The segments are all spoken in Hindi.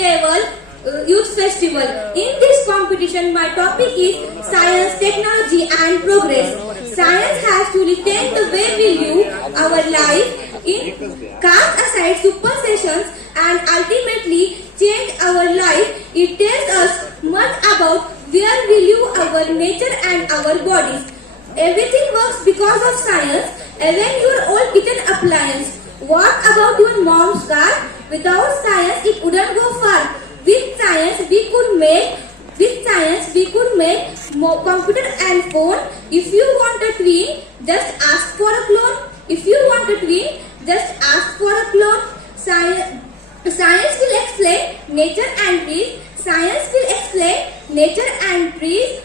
level youth festival. In this competition, my topic is science, technology, and progress. Science has truly changed the way we live our life. It casts aside superstitions and ultimately change our life. It tells us much about where we live our nature and our bodies. Everything works because of science. Even your old kitchen appliance. What about your mom's car? Without science, it wouldn't go far. With science, we could make computer and phone. If you want a twin, just ask for a clone. If you want a twin, just ask for a clone. Science will explain nature and trees. Science will explain nature and trees.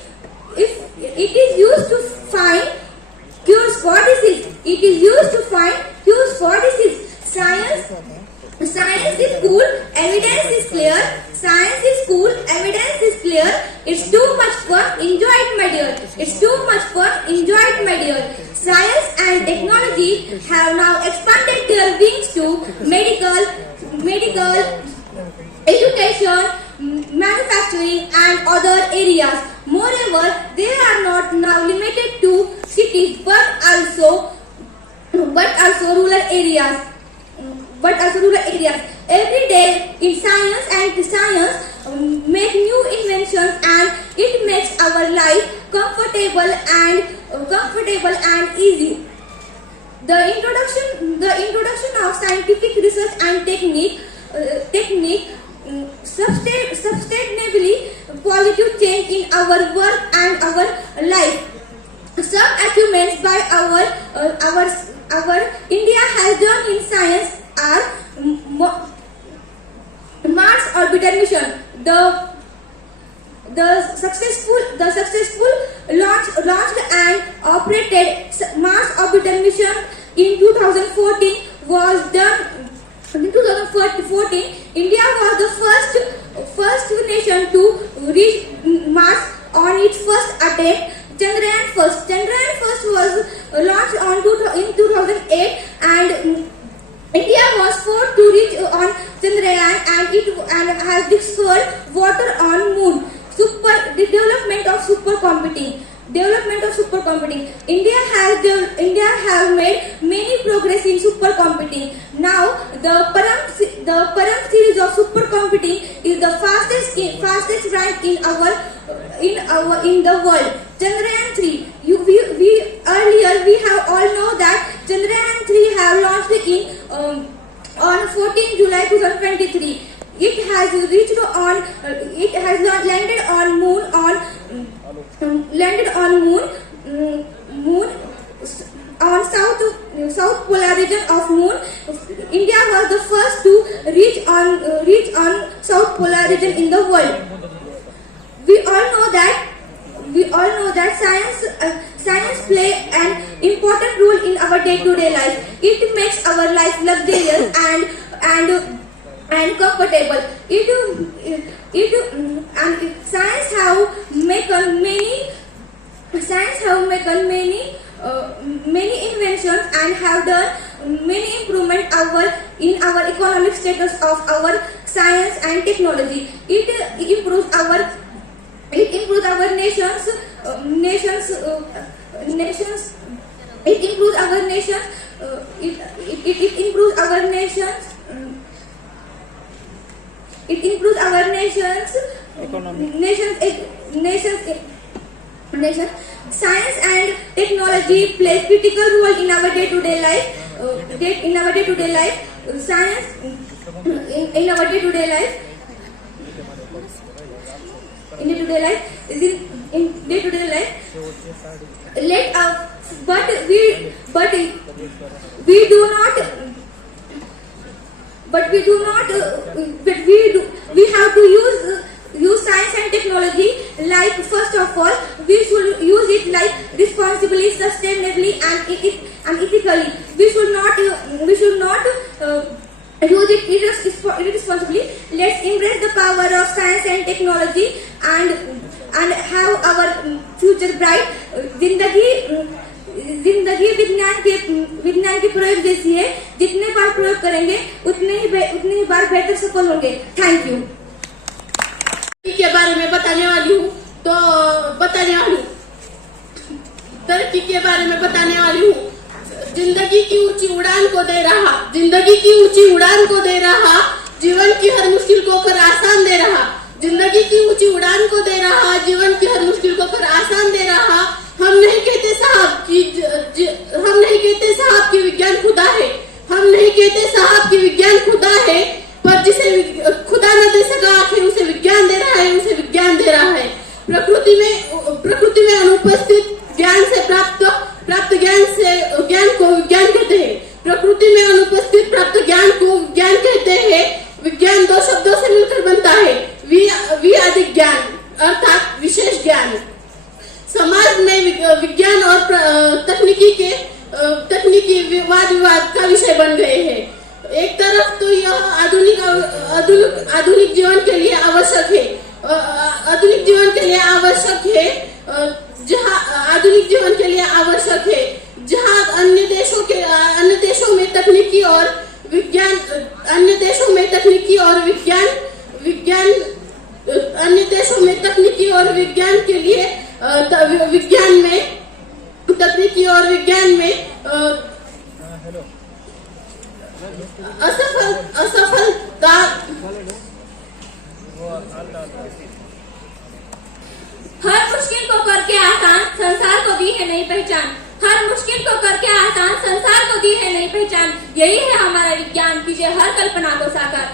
If it is used to find cures for disease. It is used to find cures for disease. Science is cool, evidence is clear. Science is cool, evidence is clear. It's too much fun, enjoy it my dear. It's too much fun, enjoy it my dear. Science and technology have now expanded their wings to medical, education, manufacturing and other areas. Moreover, they are not now limited to cities but also rural areas. Every day in science make new inventions and it makes our life comfortable and easy. The introduction of scientific research and technique sustainably positive change in our work and our life. Some achievements by our India has done in science are Mars orbiter mission. The successful launched and operated Mars orbiter mission in 2014 was done. In 2014, India was the first nation to reach Mars on its first attempt. Chandrayaan first was launched in 2008 and India was fourth to reach on Chandrayaan and has discovered water on moon. The development of supercomputing. India has made many progress in supercomputing. Now the Param series of supercomputing is the fastest rank in the world. Chandrayaan 3. We have all know that Chandrayaan 3 have launched on 14 July 2023. It has landed on moon on south polar region of moon. India was the first to reach on south polar region in the world. We all know that science play an important role in our day-to-day life. It makes our life luxurious and comfortable. Science have made many inventions and have done many improvement in our economic status of our science and technology. It improves our nations. It improves our nations. It improves our nations. Science and technology play critical role in our day-to-day life. Science in our day-to-day life. We have to use science and technology like, first of all, we should use it like responsibly, sustainably and ethically. We should not use it irresponsibly. Let's embrace the power of science and technology and have our future bright. जिंदगी विज्ञान के प्रयोग जैसी है. जितने बार प्रयोग करेंगे उतने ही बार बेहतर सफल होंगे. Thank you. के बारे में बताने वाली हूँ तरक्की के बारे में बताने वाली हूँ। जिंदगी की ऊंची उड़ान को दे रहा, जीवन की हर मुश्किल को कर आसान दे रहा, जिंदगी की ऊंची उड़ान को दे रहा, जीवन की हर मुश्किल को कर आसान दे रहा। हम नहीं कहते साहब कि विज्ञान खुदा है, पर जिसे खुदा न दे सका आखिर उसे विज्ञान दे रहा है, प्रकृति में अनुपस्थित ज्ञान से प्राप्त ज्ञान को विज्ञान कहते हैं। प्रकृति में अनुपस्थित प्राप्त ज्ञान को विज्ञान कहते हैं। विज्ञान दो शब्दों से मिलकर बनता है, अधिक ज्ञान अर्थात विशेष ज्ञान। समाज में विज्ञान और तकनीकी वाद विवाद का विषय बन गए हैं। एक तरफ तो यह आधुनिक जीवन के लिए आवश्यक है, जहाँ अन्य देशों में तकनीकी और विज्ञान के लिए असफलता हर मुश्किल को करके आसान संसार को दी है नई पहचान, यही है हमारा विज्ञान, कीजिए हर कल्पना को साकार,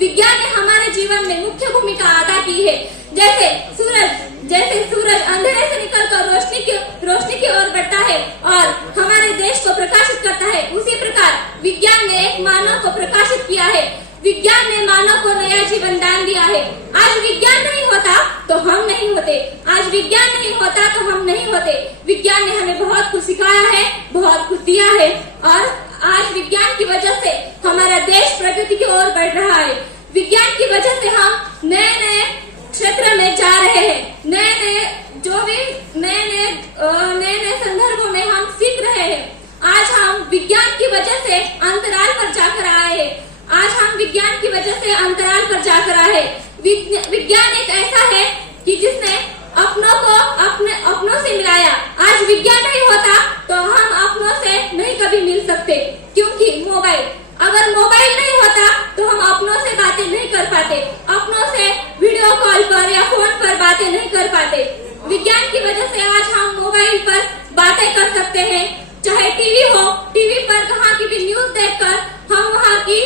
विज्ञान ने हमारे जीवन में मुख्य भूमिका अदा की है। जैसे सूरज अंधेरे से निकलकर रोशनी की ओर बढ़ता है और हमारे देश को प्रकाशित करता है, उसी प्रकार विज्ञान ने एक मानव को प्रकाशित किया है। विज्ञान ने मानव को नया जीवन दान दिया है। आज विज्ञान नहीं होता तो हम नहीं होते, विज्ञान ने हमें बहुत कुछ सिखाया है, बहुत कुछ दिया है और आज विज्ञान की वजह से हमारा देश प्रगति की ओर बढ़ रहा है। विज्ञान की वजह से हम नए क्षेत्र में जा रहे हैं, नए संदर्भों में हम सीख रहे हैं। आज हम विज्ञान की वजह से अंतराल पर जाकर आए। विज्ञान एक ऐसा है कि जिसने अपनों से मिलाया। आज विज्ञान नहीं होता तो हम अपनों से नहीं कभी मिल सकते, क्योंकि अगर मोबाइल नहीं होता तो हम अपनों से बातें नहीं कर पाते, अपनों से वीडियो कॉल पर या फोन पर बातें नहीं कर पाते। विज्ञान की वजह से आज हम मोबाइल पर बातें कर सकते हैं, चाहे टीवी पर कहाँ की भी न्यूज देखकर हम वहाँ की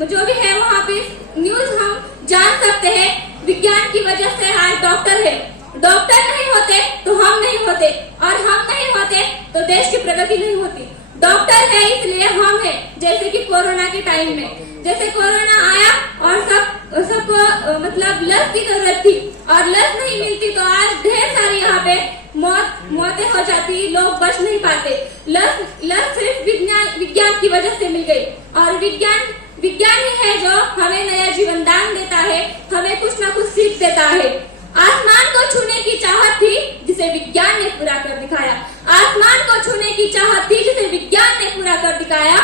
जो भी है वहाँ पे न्यूज हम जान सकते हैं। विज्ञान की वजह से आज डॉक्टर नहीं होते तो हम नहीं होते, और हम नहीं होते तो देश की प्रगति नहीं होती। डॉक्टर है इसलिए हम हैं। जैसे कि कोरोना के टाइम में जैसे कोरोना आया और सबको मतलब लस की जरूरत थी और लस नहीं मिलती तो आज ढेर सारी यहाँ पे मौतें हो जाती, लोग बच नहीं पाते। लस सिर्फ विज्ञान की वजह से मिल गई, और विज्ञान ही है जो हमें नया जीवन दान देता है, हमें कुछ ना कुछ सीख देता है। आसमान को छूने की चाहत थी जिसे विज्ञान ने पूरा कर दिखाया। आसमान को छूने की चाहत थी जिसे विज्ञान ने पूरा कर दिखाया।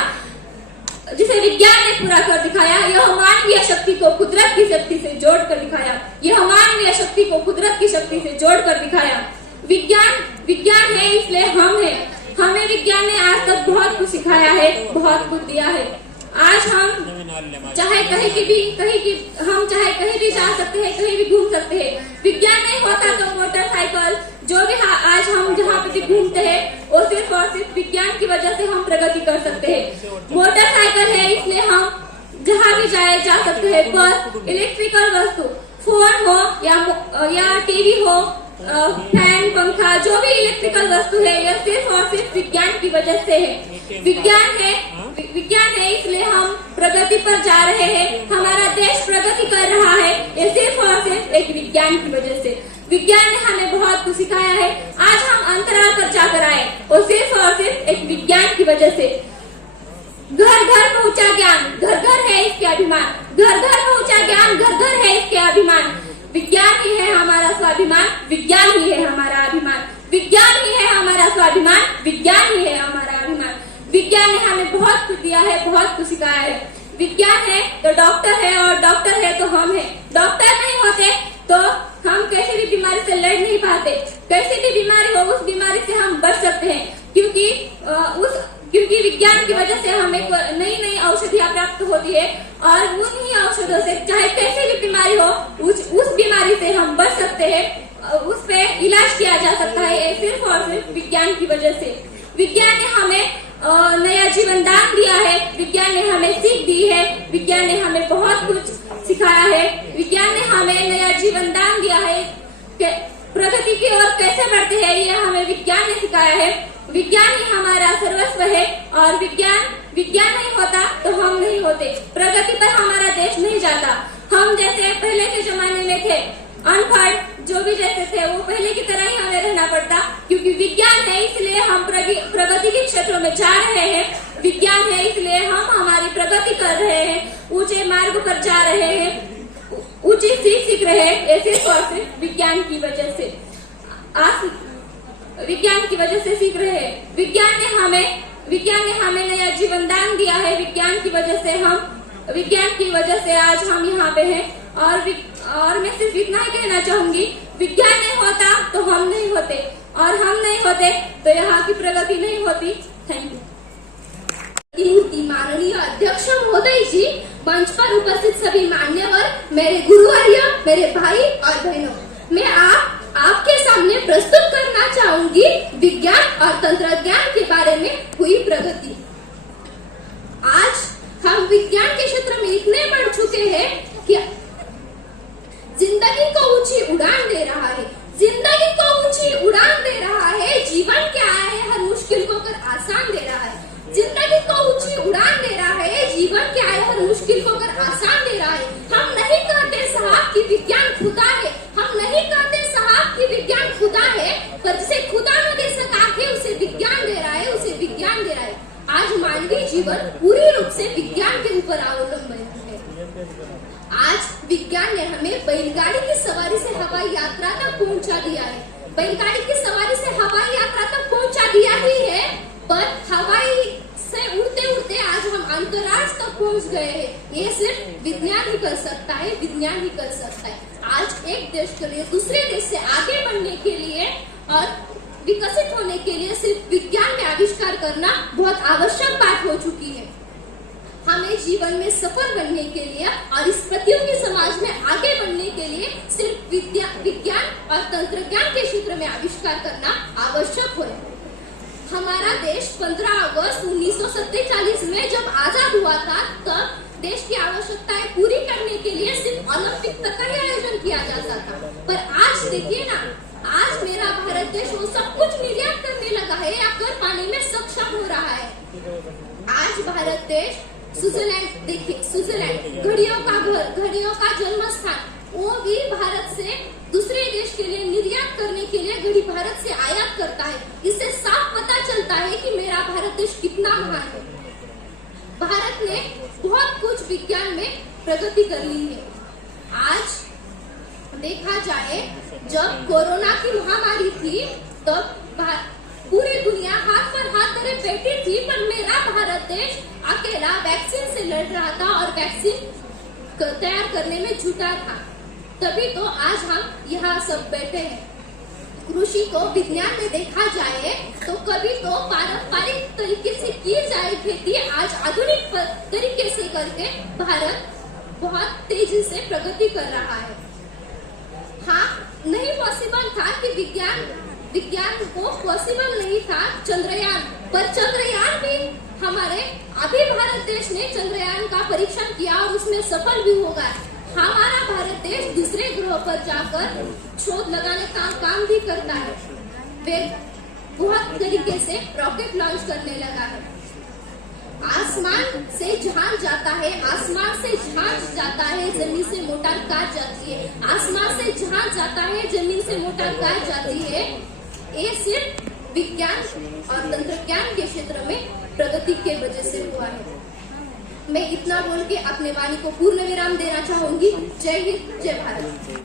यह मानवीय शक्ति को कुदरत की शक्ति से जोड़ कर दिखाया। विज्ञान है इसलिए हम हैं। हमें विज्ञान ने आज तक बहुत कुछ सिखाया है, बहुत कुछ दिया है। आज हम चाहे कहीं भी जा सकते हैं, कहीं भी घूम सकते हैं। विज्ञान नहीं होता तो मोटरसाइकिल जो भी आज हम जहाँ पे भी घूमते हैं वो सिर्फ और सिर्फ विज्ञान की वजह से हम प्रगति कर सकते हैं। मोटरसाइकिल है इसलिए हम जहाँ भी जा सकते हैं। बस इलेक्ट्रिकल वस्तु, फोन हो या टीवी हो, फैन, पंखा, जो भी इलेक्ट्रिकल वस्तु है यह सिर्फ और सिर्फ विज्ञान की वजह से है। विज्ञान है इसलिए हम प्रगति पर जा रहे हैं, हमारा देश प्रगति कर रहा है, ये सिर्फ और सिर्फ एक विज्ञान की वजह से। विज्ञान ने हमें बहुत कुछ सिखाया है। आज हम अंतराल पर जाकर आए और सिर्फ एक विज्ञान की वजह से। घर घर पहुंचा ज्ञान, घर घर है इसके अभिमान। घर घर पहुंचा ज्ञान, घर घर है इसके अभिमान। विज्ञान ही है हमारा स्वाभिमान, विज्ञान ही है हमारा अभिमान। विज्ञान ही है हमारा स्वाभिमान, विज्ञान ही है हमारा अभिमान। विज्ञान ने हमें बहुत कुछ दिया है, बहुत कुछ सिखाया है। विज्ञान है तो डॉक्टर है, और डॉक्टर है तो हम हैं। डॉक्टर नहीं होते तो हम कैसी भी बीमारी से लड़ नहीं पाते। कैसी भी बीमारी हो, उस बीमारी से हम बच सकते हैं, क्योंकि विज्ञान की वजह से हमें नई नई औषधियाँ प्राप्त होती है, और उन्हीं औषधों से चाहे कैसी भी बीमारी हो, उस बीमारी से हम बच सकते हैं, उस पे इलाज किया जा सकता है, सिर्फ और सिर्फ विज्ञान की वजह से। विज्ञान ने हमें नया जीवन दान दिया है, विज्ञान ने हमें सीख दी है, विज्ञान ने हमें बहुत कुछ सिखाया है, विज्ञान ने हमें नया जीवन दान दिया है। प्रगति की ओर कैसे बढ़ते हैं, ये हमें विज्ञान ने सिखाया है। विज्ञान ही हमारा सर्वस्व है, और विज्ञान नहीं होता तो हम नहीं होते। प्रगति पर हमारा देश नहीं जाता। हम जैसे पहले के जमाने में थे, अनपढ़ जो भी जैसे थे, वो पहले की तरह ही हमें रहना पड़ता, क्योंकि विज्ञान है इसलिए हम प्रगति के क्षेत्रों में जा रहे हैं। विज्ञान है इसलिए हम हमारी प्रगति कर रहे हैं, ऊंचे मार्ग पर जा रहे हैं, ऊंची सीख रहे हैं। ऐसे और सिर्फ विज्ञान की वजह से सीख रहे हैं। विज्ञान ने हमें नया जीवन दान दिया है। विज्ञान की वजह से आज हम यहाँ पे हैं, और मैं सिर्फ इतना ही कहना चाहूंगी, विज्ञान नहीं होता तो हम नहीं होते, और हम नहीं होते तो यहाँ की प्रगति नहीं होती। Thank you. मूर्ति माननीय अध्यक्ष महोदय जी, मंच पर उपस्थित सभी मान्यवर, मेरे गुरुवर्य, मेरे भाई और बहनों, मैं आपके सामने प्रस्तुत करना चाहूंगी विज्ञान और तंत्रज्ञान के बारे में हुई प्रगति। आज हम विज्ञान के क्षेत्र में इतने बढ़ चुके हैं कि जिंदगी को ऊंची उड़ान दे रहा है। जिंदगी को ऊंची उड़ान दे रहा है, जीवन के आए हैं हर मुश्किल को कर आसान दे रहा है। जिंदगी को ऊंची उड़ान दे रहा है, जीवन के आए हर मुश्किल को कर आसान दे रहा है। हम नहीं कहते साहब कि विज्ञान खुदा है, हम नहीं कहते साहब कि विज्ञान खुदा है, पर जिसे खुदा न दे सका है उसे विज्ञान दे रहा है, उसे विज्ञान दे रहा है। आज मानवीय जीवन पूरी रूप से विज्ञान के ऊपर अवलंबन है। आज विज्ञान ने हमें बैलगाड़ी की सवारी से हवाई यात्रा तक पहुंचा दिया है। बैलगाड़ी की सवारी से हवाई यात्रा तक पहुंचा दिया ही है, पर हवाई से उड़ते उड़ते आज हम अंतरिक्ष तक पहुंच गए हैं। ये सिर्फ विज्ञान ही कर सकता है, विज्ञान ही कर सकता है। आज एक देश के लिए दूसरे देश से आगे बढ़ने के लिए और विकसित होने के लिए सिर्फ विज्ञान में आविष्कार करना बहुत आवश्यक बात हो चुकी है। हमें जीवन में सफल बनने के लिए और इस प्रतियोगी समाज में आगे बढ़ने के लिए सिर्फ विज्ञान और तंत्रज्ञान के क्षेत्र में आविष्कार करना आवश्यक है। हमारा देश 15 अगस्त 1947 में जब आजाद हुआ था, तब देश की आवश्यकताएं पूरी करने के लिए सिर्फ ओलंपिक तक का ही आयोजन किया जाता था। पर आज देखिए ना, आज मेरा भारत देश वो सब कुछ निर्यात करने लगा है या कर पाने में सक्षम हो रहा है। आज भारत देश स्विट्जरलैंड, देखिए स्विट्जरलैंड घड़ियों का घर, घड़ियों का जन्म स्थान, वो भी भारत से दूसरे देश के लिए निर्यात करने के लिए घड़ी भारत से आयात करता है। इससे साफ पता चलता है कि मेरा भारत देश कितना महान है। भारत ने बहुत कुछ विज्ञान में प्रगति कर ली है। आज देखा जाए, जब कोरोना की महामारी थी, तब पूरी दुनिया हाथ पर हाथ धरे बैठी थी, पर मेरा भारत देश अकेला वैक्सीन से लड़ रहा था और वैक्सीन तैयार करने में जुटा था। तभी तो आज हम यहाँ सब बैठे हैं। कृषि को विज्ञान में देखा जाए तो कभी तो पारंपरिक तरीके से की जाए खेती, आज आधुनिक तरीके से करके भारत बहुत तेजी से प्रगति कर रहा है। हाँ, नहीं पॉसिबल था कि विज्ञान को पॉसिबल नहीं था चंद्रयान, पर चंद्रयान भी हमारे अभी भारत देश ने चंद्रयान का परीक्षण किया और उसमें सफल भी होगा। हमारा भारत देश दूसरे ग्रह पर जाकर शोध लगाने का काम भी करता है। वे बहुत तरीके से रॉकेट लॉन्च करने लगा है। आसमान से जहाज जाता है, आसमान से जहाज जाता है, जमीन से मोटर कार जाती है। आसमान से जहाज जाता है, जमीन से मोटर कार जाती है। ये सिर्फ विज्ञान और तंत्रज्ञान के क्षेत्र में प्रगति के वजह से हुआ है। मैं इतना बोल के अपने वाणी को पूर्ण विराम देना चाहूंगी। जय हिंद, जय भारत।